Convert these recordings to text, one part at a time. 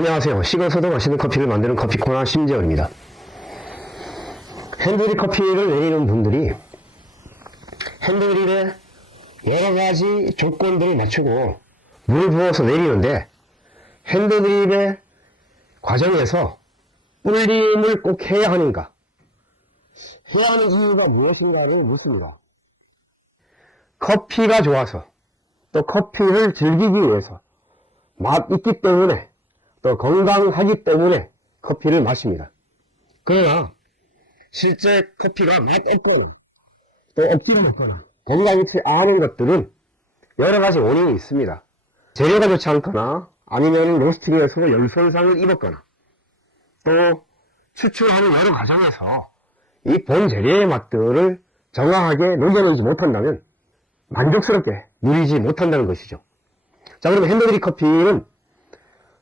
안녕하세요. 식어서도 맛있는 커피를 만드는 커피코너 심재원입니다. 핸드드립 커피를 내리는 분들이 핸드드립에 여러가지 조건들을 맞추고 물을 부어서 내리는데 핸드드립의 과정에서 불림을 꼭 해야 하는가, 해야 하는 이유가 무엇인가를 묻습니다. 커피가 좋아서, 또 커피를 즐기기 위해서, 맛 있기 때문에, 또 건강하기 때문에 커피를 마십니다. 그러나 실제 커피가 맛 없거나 또 억지로 먹거나 건강치 않은 것들은 여러가지 원인이 있습니다. 재료가 좋지 않거나 아니면 로스팅에서 열손상을 입었거나 또 추출하는 여러 과정에서 이 본 재료의 맛들을 정확하게 녹여내지 못한다면 만족스럽게 누리지 못한다는 것이죠. 자, 그러면 핸드드립 커피는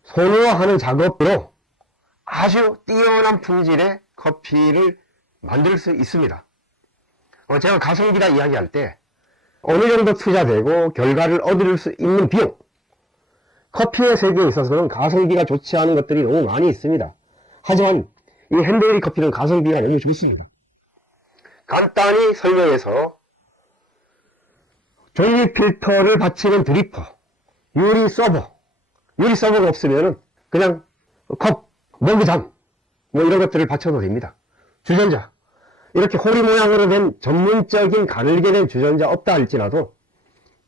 손으로 작업으로 아주 뛰어난 품질의 커피를 만들 수 있습니다. 제가 가성비라 이야기할 때 어느 정도 투자되고 결과를 얻을 수 있는 비용, 커피의 세계에 있어서는 가성비가 좋지 않은 것들이 너무 많이 있습니다. 하지만 이 핸드드립 커피는 가성비가 너무 좋습니다. 간단히 설명해서 종이 필터를 받치는 드리퍼, 유리 서버가 없으면 그냥 컵, 머그잔 뭐 이런 것들을 받쳐도 됩니다. 주전자, 이렇게 호리 모양으로 된 전문적인 가늘게 된 주전자 없다 할지라도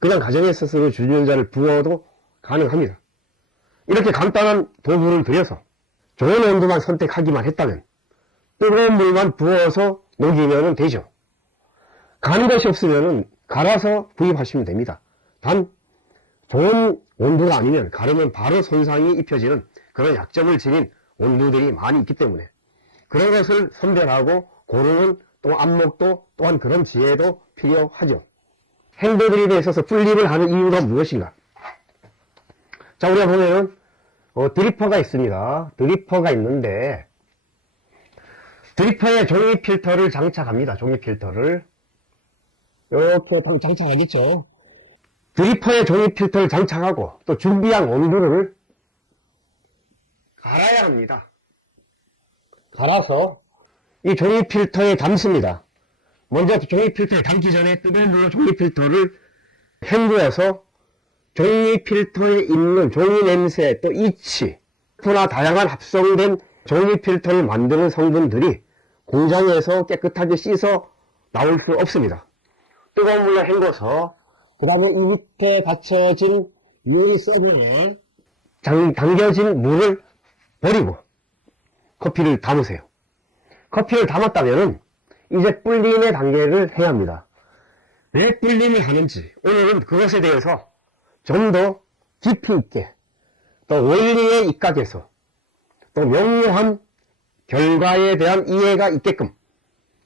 그냥 가정에 있어서 주전자를 부어도 가능합니다. 이렇게 간단한 도구를 들여서 좋은 온도만 선택하기만 했다면 뜨거운 물만 부어서 녹이면 되죠. 가는 것이 없으면 갈아서 구입하시면 됩니다. 단 좋은 온도가 아니면 가르면 바로 손상이 입혀지는 그런 약점을 지닌 온도들이 많이 있기 때문에 그런 것을 선별하고 고르는 또 안목도 또한 그런 지혜도 필요하죠. 핸드드립에 있어서 풀립을 하는 이유가 무엇인가? 자, 우리가 보면은 드리퍼가 있습니다. 드리퍼가 있는데 드리퍼에 종이 필터를 장착합니다. 종이 필터를 이렇게 장착하겠죠. 드리퍼에 종이 필터를 장착하고 또 준비한 온도를 갈아야 합니다. 갈아서 이 종이 필터에 담습니다. 먼저 종이 필터에 담기 전에 뜨거운 물로 종이 필터를 헹구어서 종이 필터에 있는 종이 냄새, 또 이치, 나 다양한 합성된 종이 필터를 만드는 성분들이 공장에서 깨끗하게 씻어 나올 수 없습니다. 뜨거운 물로 헹궈서 그 다음에 이 밑에 받쳐진 유리 서버에 담겨진 물을 버리고 커피를 담으세요. 커피를 담았다면 이제 불림의 단계를 해야 합니다. 왜 불림을 하는지 오늘은 그것에 대해서 좀 더 깊이 있게 또 원리에 입각해서 또 명료한 결과에 대한 이해가 있게끔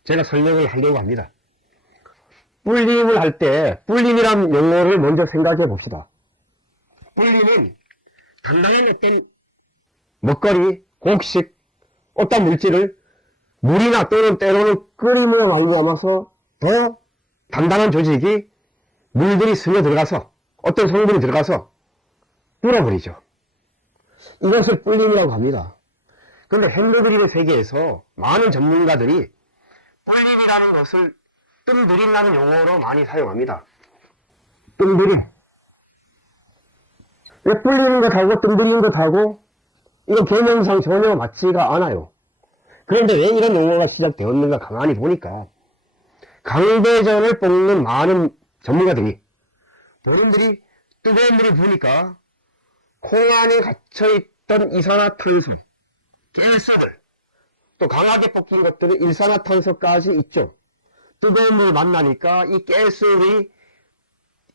제가 설명을 하려고 합니다. 불림을 할 때 불림이란 용어를 먼저 생각해 봅시다. 불림은 단단한 어떤 먹거리, 곡식, 어떤 물질을 물이나 또는 때로는 끓임으로 말미암아서 더 단단한 조직이 물들이 스며 들어가서 어떤 성분이 들어가서 불어버리죠. 이것을 불림이라고 합니다. 그런데 핸드드립의 세계에서 많은 전문가들이 불림이라는 것을 뜸들인다는 용어로 많이 사용합니다. 뜸들임. 왜 불리는 것하고 뜸들이는 것하고 이거 개념상 전혀 맞지가 않아요. 그런데 왜 이런 용어가 시작되었는가 가만히 보니까 강대전을 뽑는 많은 전문가들이 본인들이 뜨거운 물을 부으니까 콩 안에 갇혀있던 이산화탄소, 가스들, 또 강하게 볶인 것들은 일산화탄소까지 있죠. 뜨거운 물 만나니까 이 가스들이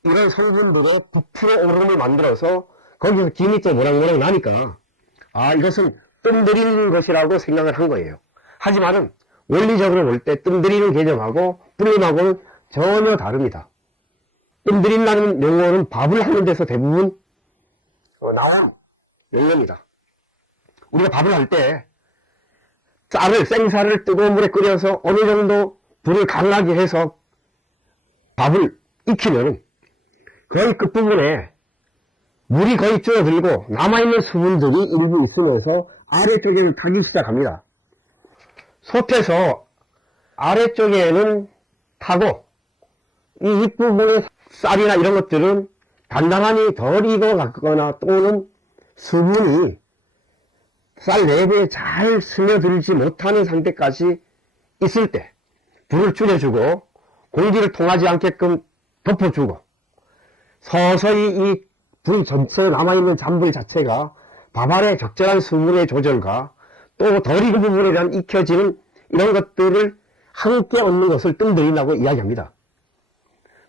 이런 성분들의 부풀어 오름을 만들어서 거기서 김이 또 모락모락 나니까 이것은 뜸들이는 것이라고 생각을 한 거예요. 하지만은 원리적으로 볼 때 뜸들이는 개념하고 불림하고는 전혀 다릅니다. 뜸들인다는 용어는 밥을 하는 데서 대부분 나온 용어입니다. 우리가 밥을 할 때 생쌀을 뜨거운 물에 끓여서 어느 정도 불을 강하게 해서 밥을 익히면 거의 끝부분에 물이 거의 줄어들고 남아있는 수분들이 일부 있으면서 아래쪽에는 타기 시작합니다. 솥에서 아래쪽에는 타고 이 윗부분의 쌀이나 이런 것들은 단단하니 덜 익어갔거나 또는 수분이 쌀 내부에 잘 스며들지 못하는 상태까지 있을 때 불을 줄여주고 공기를 통하지 않게끔 덮어주고 서서히 이 불 전체에 남아있는 잔불 자체가 밥알의 적절한 수분의 조절과 또 덜 익은 부분에 대한 익혀지는 이런 것들을 함께 얻는 것을 뜸들인다고 이야기합니다.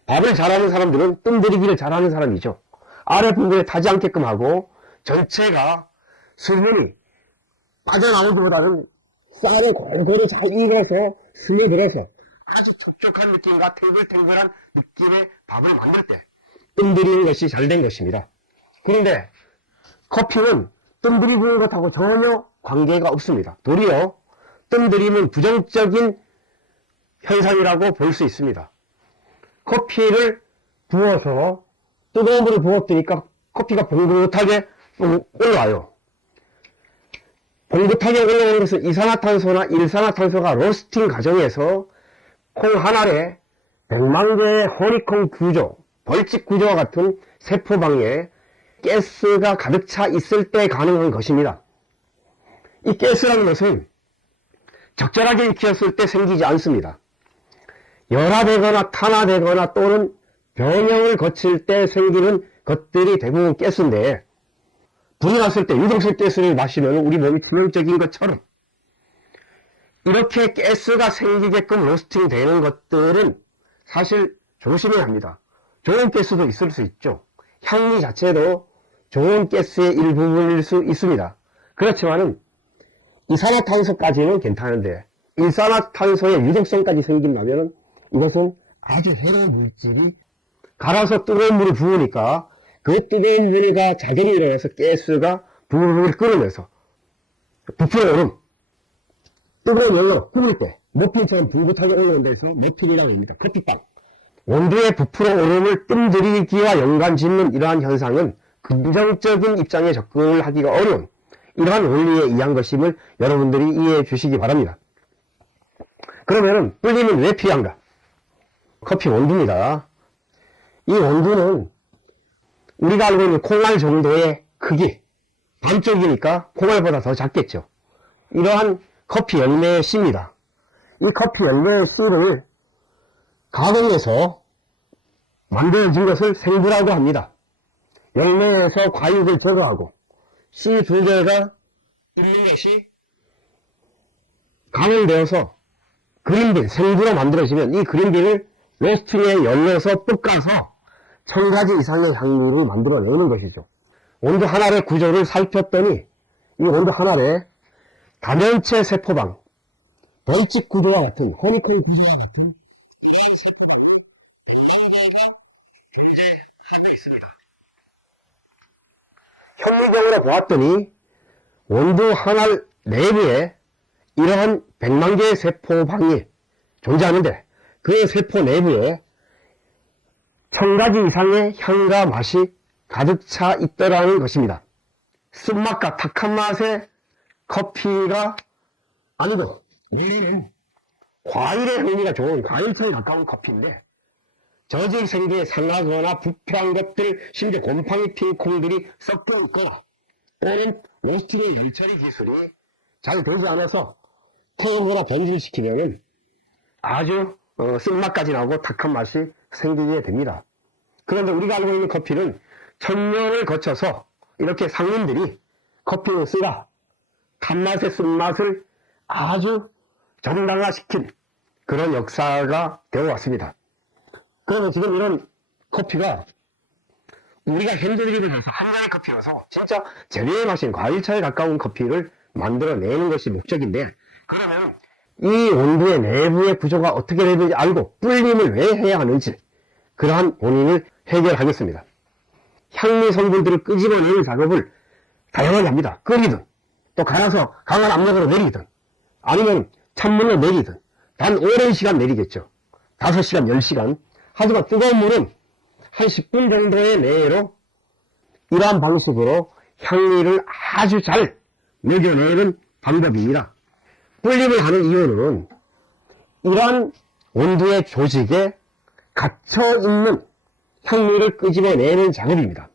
밥을 잘하는 사람들은 뜸들이기를 잘하는 사람이죠. 아랫부분에 타지 않게끔 하고 전체가 수분이 빠져나오기보다는 쌀을 골고루 잘 익어서 스며들어서 아주 촉촉한 느낌과 탱글탱글한 느낌의 밥을 만들 때 뜸들이는 것이 잘 된 것입니다. 그런데 커피는 뜸들이는 것하고 전혀 관계가 없습니다. 도리어 뜸들이는 부정적인 현상이라고 볼 수 있습니다. 커피를 부어서 뜨거운 물을 부었더니까 커피가 봉긋하게 올라와요. 봉긋하게 올라오는 것은 이산화탄소나 일산화탄소가 로스팅 과정에서 콩 한 알에 100만 개의 허니콤 구조, 벌집 구조와 같은 세포방에 가스가 가득 차 있을 때 가능한 것입니다. 이 가스라는 것은 적절하게 익혔을 때 생기지 않습니다. 열화되거나 탄화되거나 또는 변형을 거칠 때 생기는 것들이 대부분 가스인데 불이 났을 때 유독성 가스를 마시면 우리 몸이 치명적인 것처럼 이렇게 가스가 생기게끔 로스팅 되는 것들은 사실 조심해야 합니다. 좋은 가스도 있을 수 있죠. 향미 자체도 좋은 가스의 일부분일 수 있습니다. 그렇지만은 이산화탄소까지는 괜찮은데 일산화탄소의 유독성까지 생긴다면 이것은 아주 해로운 물질이 갈아서 뜨거운 물을 부으니까 그 뜨거운 물과 작용이 일어나서 가스가 부글부글 끓으면서 부풀어 오름, 뜨거운 열로 구울 때 머핀처럼 붕긋하게 올라오는 데서 머핀이라고 합니다. 커피빵. 온도에 부풀어 오름을 뜸들이기와 연관짓는 이러한 현상은 긍정적인 입장에 접근을 하기가 어려운 이러한 원리에 의한 것임을 여러분들이 이해해 주시기 바랍니다. 그러면은 불림은 왜 필요한가? 커피 온도입니다. 이 온도는 우리가 알고 있는 콩알 정도의 크기, 반쪽이니까 콩알보다 더 작겠죠. 이러한 커피 열매의 씨입니다. 이 커피 열매의 씨를 가공해서 만들어진 것을 생두라고 합니다. 열매에서 과육을 제거하고 씨 두 개가 있는 것이 가공되어서 그린빈, 생두로 만들어지면 이 그린빈을 로스팅에 열려서 볶아서 1000가지 이상의 향료를 만들어내는 것이죠. 온도 하나의 구조를 살폈더니 이 온도 하나에 다면체 세포방, 벌집 구조와 같은 허니콤 구조와 같은 이러한 세포방이 100만 개가 존재하고 있습니다. 현미경으로 보았더니 원두 하나 내부에 이러한 100만 개의 세포방이 존재하는데 그 세포 내부에 1000가지 이상의 향과 맛이 가득 차 있더라는 것입니다. 쓴맛과 탁한 맛의 커피가 아니고 원래는 과일의 향기가 좋은 과일차에 가까운 커피인데 저질 생기에 상하거나 부패한 것들, 심지어 곰팡이 핀 콩들이 섞여 있거나 또는 로스팅의 열처리 기술이 잘 되지 않아서 태우거나 변질시키면 아주 쓴맛까지 나오고 탁한 맛이 생기게 됩니다. 그런데 우리가 알고 있는 커피는 1000년을 거쳐서 이렇게 상인들이 커피를 쓰라 단맛의 쓴맛을 아주 정당화시킨 그런 역사가 되어 왔습니다. 그러면 지금 이런 커피가 우리가 핸드드립을 해서 한 잔의 커피로서 진짜 제대로 마신 과일차에 가까운 커피를 만들어내는 것이 목적인데 그러면 이 온도의 내부의 구조가 어떻게 되는지 알고 불림을 왜 해야 하는지 그러한 원인을 해결하겠습니다. 향미 성분들을 끄집어내는 작업을 다양하게 합니다. 끓이든 또 갈아서 강한 압력으로 내리든 아니면 찬물로 내리든 단 오랜 시간 내리겠죠. 5시간, 10시간. 하지만 뜨거운 물은 한 10분 정도의 내로 이러한 방식으로 향리를 아주 잘 녹여내는 방법입니다. 불림을 하는 이유는 이러한 온도의 조직에 갇혀있는 향리를 끄집어내는 작업입니다.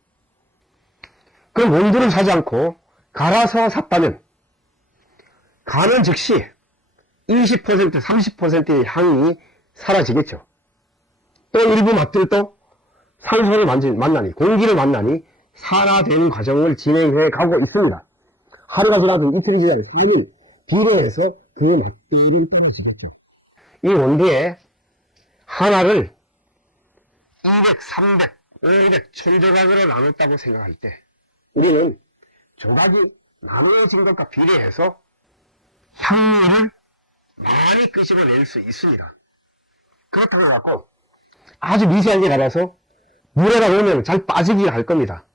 그럼 온도를 사지 않고 갈아서 샀다면 가는 즉시 20%, 30%의 향이 사라지겠죠. 또 일부 맛들도 산소를 만나니, 공기를 만나니 산화되는 과정을 진행해 가고 있습니다. 하루가 지나도 이틀이 지나도 3일 비례해서 그 맛들이 떨어지겠죠. 이 온도에 하나를 200, 300, 500, 1000조각으로 나눴다고 생각할 때 우리는 조각이 나누어진 것과 비례해서 향료를 많이 끄집어낼 수 있습니다. 그렇다고 해서 아주 미세하게 갈아서 물에다 넣으면 잘 빠지기 할 겁니다.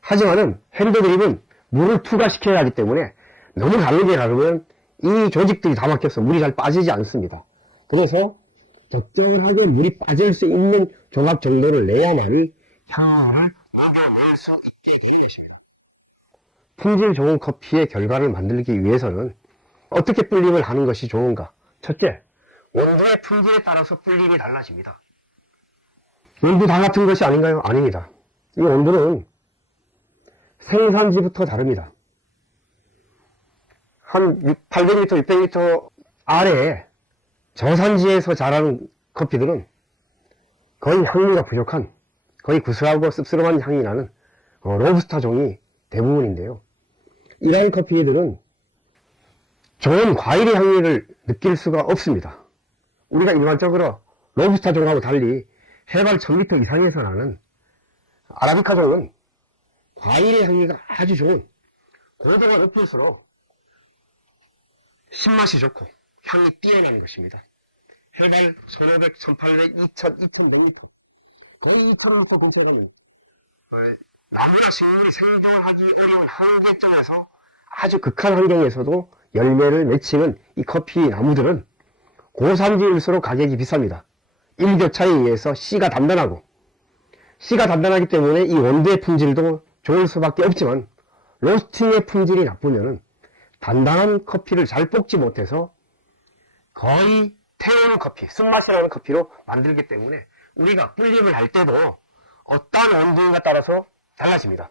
하지만은 핸드드립은 물을 투과시켜야 하기 때문에 너무 가르게 가르면 이 조직들이 다 막혀서 물이 잘 빠지지 않습니다. 그래서 적절하게 물이 빠질 수 있는 조각 정도를 내야만을 향을 녹여낼 수 있게 되는 것입니다. 품질 좋은 커피의 결과를 만들기 위해서는 어떻게 불림을 하는 것이 좋은가? 첫째, 온도의 품질에 따라서 불림이 달라집니다. 온도 다 같은 것이 아닌가요? 아닙니다. 이 온도는 생산지부터 다릅니다. 한 800m, 600m 아래에 저산지에서 자라는 커피들은 거의 향미가 부족한, 거의 구수하고 씁쓸한 향이 나는 로부스타 종이 대부분인데요. 이러한 커피들은 좋은 과일의 향미를 느낄 수가 없습니다. 우리가 일반적으로 로부스타 종하고 달리 해발 1000m 이상에서 나는 아라비카 종은 과일의 향미가 아주 좋은, 고도가 높을수록 신맛이 좋고 향이 뛰어난 것입니다. 해발 1500, 1800, 2000, 2100m 거의 2000을 놓고 공격하는 나무나 식물이 생존하기 어려운 한계점에서 아주 극한 환경에서도 열매를 맺히는 이 커피 나무들은 고산지일수록 가격이 비쌉니다. 일교차에 의해서 씨가 단단하고, 씨가 단단하기 때문에 이 원두의 품질도 좋을 수밖에 없지만 로스팅의 품질이 나쁘면은 단단한 커피를 잘 볶지 못해서 거의 태우는 커피, 쓴맛이 나는 커피로 만들기 때문에 우리가 불림을 할 때도 어떠한 온도인가 따라서 달라집니다.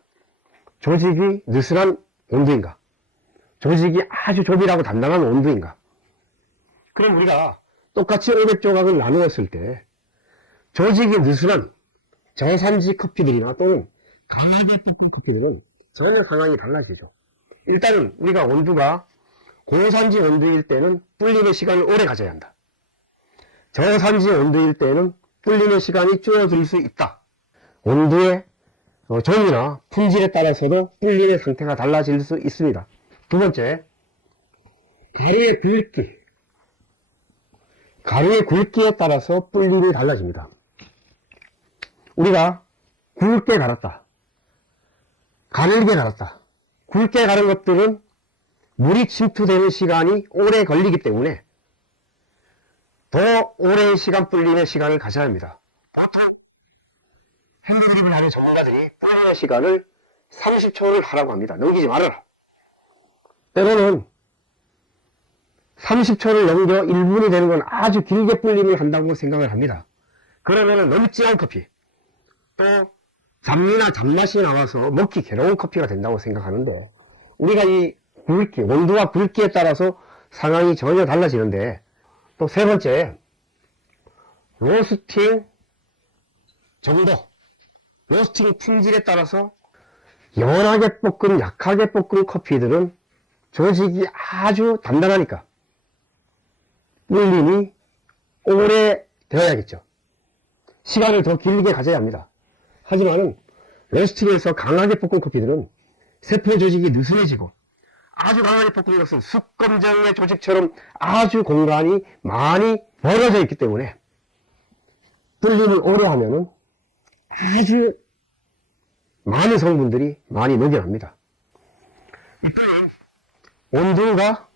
조직이 느슨한 온도인가, 조직이 아주 조밀하고 단단한 온도인가. 그럼 우리가 똑같이 500조각을 나누었을 때 조직이 느슨한 저산지 커피들이나 또는 강하게 볶은 커피들은 전혀 상황이 달라지죠. 일단은 우리가 온도가 고산지 온도일 때는 불림의 시간을 오래 가져야 한다. 저산지 온도일 때는 불림의 시간이 줄어들 수 있다. 온도의 종이나 품질에 따라서도 불림의 상태가 달라질 수 있습니다. 두 번째, 가루의 굵기. 가루의 굵기에 따라서 불림이 달라집니다. 우리가 굵게 갈았다, 가늘게 갈았다. 굵게 가른 것들은 물이 침투되는 시간이 오래 걸리기 때문에 더 오랜 시간 불림의 시간을 가져야 합니다. 보통 핸드드립을 하는 전문가들이 불림의 시간을 30초를 하라고 합니다. 넘기지 말아라. 때로는 30초를 넘겨 1분이 되는 건 아주 길게 불림을 한다고 생각을 합니다. 그러면 너무 진한 커피, 또 잡내나 잡맛이 나와서 먹기 괴로운 커피가 된다고 생각하는데, 우리가 이 굵기, 온도와 굵기에 따라서 상황이 전혀 달라지는데, 또 세 번째, 로스팅 정도, 로스팅 품질에 따라서 연하게 볶은, 약하게 볶은 커피들은 조직이 아주 단단하니까 불림이 오래 되어야겠죠. 시간을 더 길게 가져야 합니다. 하지만은 로스팅에서 강하게 볶은 커피들은 세포 조직이 느슨해지고, 아주 강하게 볶은 것은 숯검정의 조직처럼 아주 공간이 많이 벌어져 있기 때문에 불림을 오래 하면은 아주 많은 성분들이 많이 녹여납니다. 이 불림, 온도가,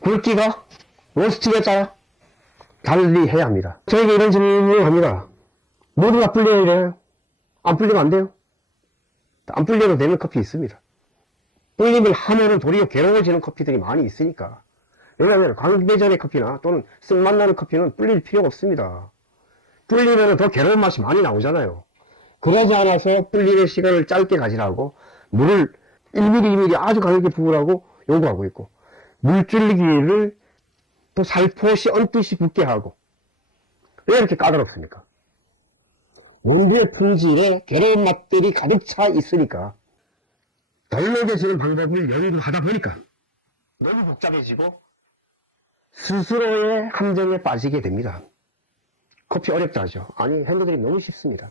굵기가 로스팅에 따라 달리 해야 합니다. 저에게 이런 질문을 합니다. 모두가 불려야 돼요? 안 불리면 안 돼요? 안 불려도 되는 커피 있습니다. 불림을 하면은 도리어 괴로워지는 커피들이 많이 있으니까. 왜냐하면 광배전의 커피나 또는 쓴맛나는 커피는 불릴 필요가 없습니다. 불리면 더 괴로운 맛이 많이 나오잖아요. 그러지 않아서 불리는 시간을 짧게 가지라고 물을 1mm, 1mm 아주 가볍게 부으라고 요구하고 있고, 물줄기를 또 살포시 얹듯이 붓게 하고. 왜 이렇게 까다롭습니까? 원두의 품질에 괴로운 맛들이 가득 차 있으니까 덜 녹여지는 방법을 연구하다 보니까 너무 복잡해지고 스스로의 함정에 빠지게 됩니다. 커피 어렵다 하죠. 아니, 핸드드립 너무 쉽습니다.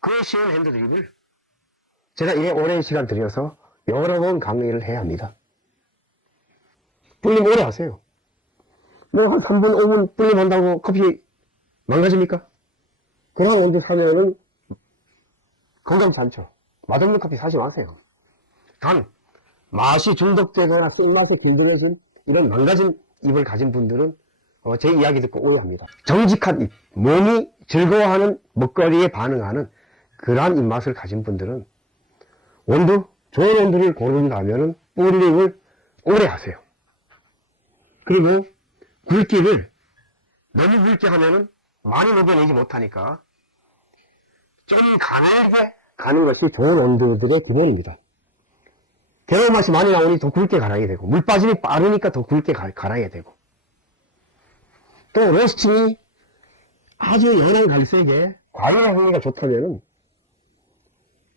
그 쉬운 핸드드립을 제가 이래 오랜 시간 들여서 여러 번 강의를 해야 합니다. 불림 오래 하세요. 뭐 한 3분, 5분 불림 한다고 커피 망가집니까? 그런 온도 사면은 건강치 않죠. 맛없는 커피 사지 마세요. 단, 맛이 중독되거나 쓴맛에 길들여진 이런 망가진 입을 가진 분들은 제 이야기 듣고 오해합니다. 정직한 입, 몸이 즐거워하는 먹거리에 반응하는 그러한 입맛을 가진 분들은 온도, 좋은 온도를 고른다 하면은 불림을 오래 하세요. 그리고 굵기를 너무 굵게 하면은 많이 녹여내지 못하니까 좀 가늘게 가는 것이 좋은 온도들의 기본입니다. 괴로운 맛이 많이 나오니 더 굵게 갈아야 되고, 물 빠짐이 빠르니까 더 굵게 갈아야 되고, 또 로스팅이 아주 연한 갈색에 과일 향기가 좋다면은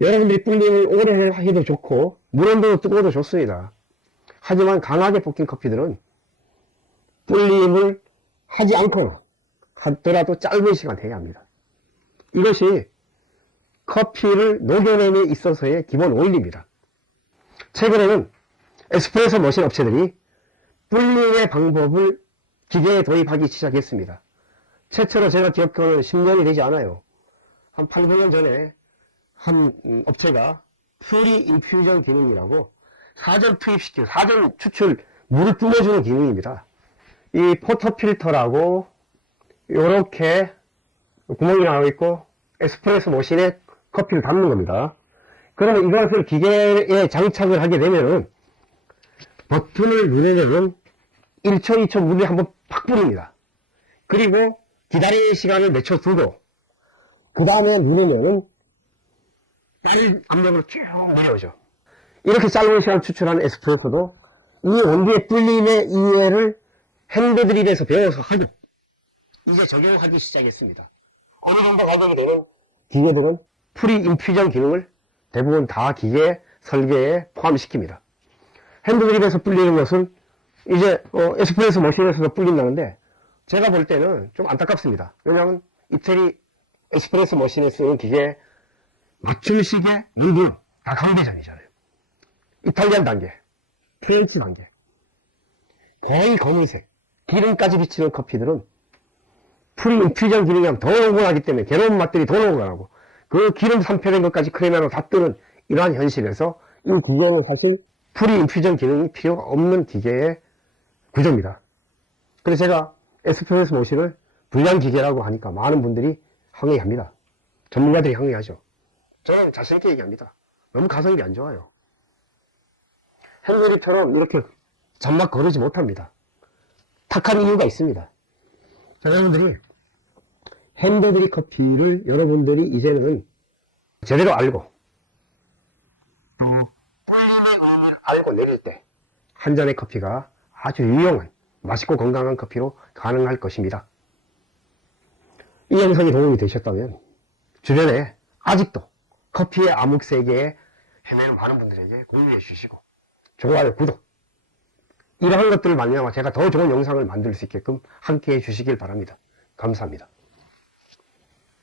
여러분들이 불림을 오래 해도 좋고 물 온도도 뜨거워도 좋습니다. 하지만 강하게 볶인 커피들은 불림을 하지 않거나 하더라도 짧은 시간 해야 합니다. 이것이 커피를 녹여냄에 있어서의 기본 원리입니다. 최근에는 에스프레소 머신 업체들이 불림의 방법을 기계에 도입하기 시작했습니다. 최초로 제가 기억하는 10년이 되지 않아요. 한 8, 9년 전에 한 업체가 퓨리 인퓨전 기능이라고 사전 투입시키는, 사전 추출, 물을 뿜어주는 기능입니다. 이 포터필터라고 요렇게 구멍이 나와 있고 에스프레소 머신에 커피를 담는 겁니다. 그러면 이것을 기계에 장착을 하게 되면은 버튼을 누르면 1초, 2초 물을 한번 팍 뿌립니다. 그리고 기다리는 시간을 맺혀두고 그 다음에 누르면은 다른 압력으로 쭉 내려오죠. 이렇게 짧은 시간 추출하는 에스프레소도 이 온도의 불림의 이해를 핸드드립에서 배워서 하고 이제 적용하기 시작했습니다. 어느 정도 가격이 되는 기계들은 프리 인퓨전 기능을 대부분 다 기계 설계에 포함시킵니다. 핸드드립에서 불리는 것은 이제 에스프레소 머신에서도 불린다는데 제가 볼 때는 좀 안타깝습니다. 왜냐하면 이태리 에스프레소 머신에 쓰는 기계 맞춤식의 온도 다 강대전이잖아요. 이탈리안 단계, 프렌치 단계, 거의 검은색, 기름까지 비치는 커피들은 프리 인퓨전 기능이 하면 더 녹아나기 때문에 괴로운 맛들이 더 녹아나고 그 기름 산패된 것까지 크레마로 다 뜨는 이러한 현실에서 이 기계는 사실 프리 인퓨전 기능이 필요가 없는 기계의 구조입니다. 그래서 제가 에스프레소 머신을 불량 기계라고 하니까 많은 분들이 항의합니다. 전문가들이 항의하죠. 저는 자신있게 얘기합니다. 너무 가성비 안 좋아요. 핸드드립처럼 이렇게 잔맛 거르지 못합니다. 탁한 이유가 있습니다. 자, 여러분들이 핸드드립 커피를 여러분들이 이제는 제대로 알고 또 꿀림의 의미를 알고 내릴 때 한 잔의 커피가 아주 유용한 맛있고 건강한 커피로 가능할 것입니다. 이 영상이 도움이 되셨다면 주변에 아직도 커피의 암흑 세계에 헤매는 많은 분들에게 공유해 주시고 좋아요, 구독 이러한 것들을 말미암아 제가 더 좋은 영상을 만들 수 있게끔 함께 해 주시길 바랍니다. 감사합니다.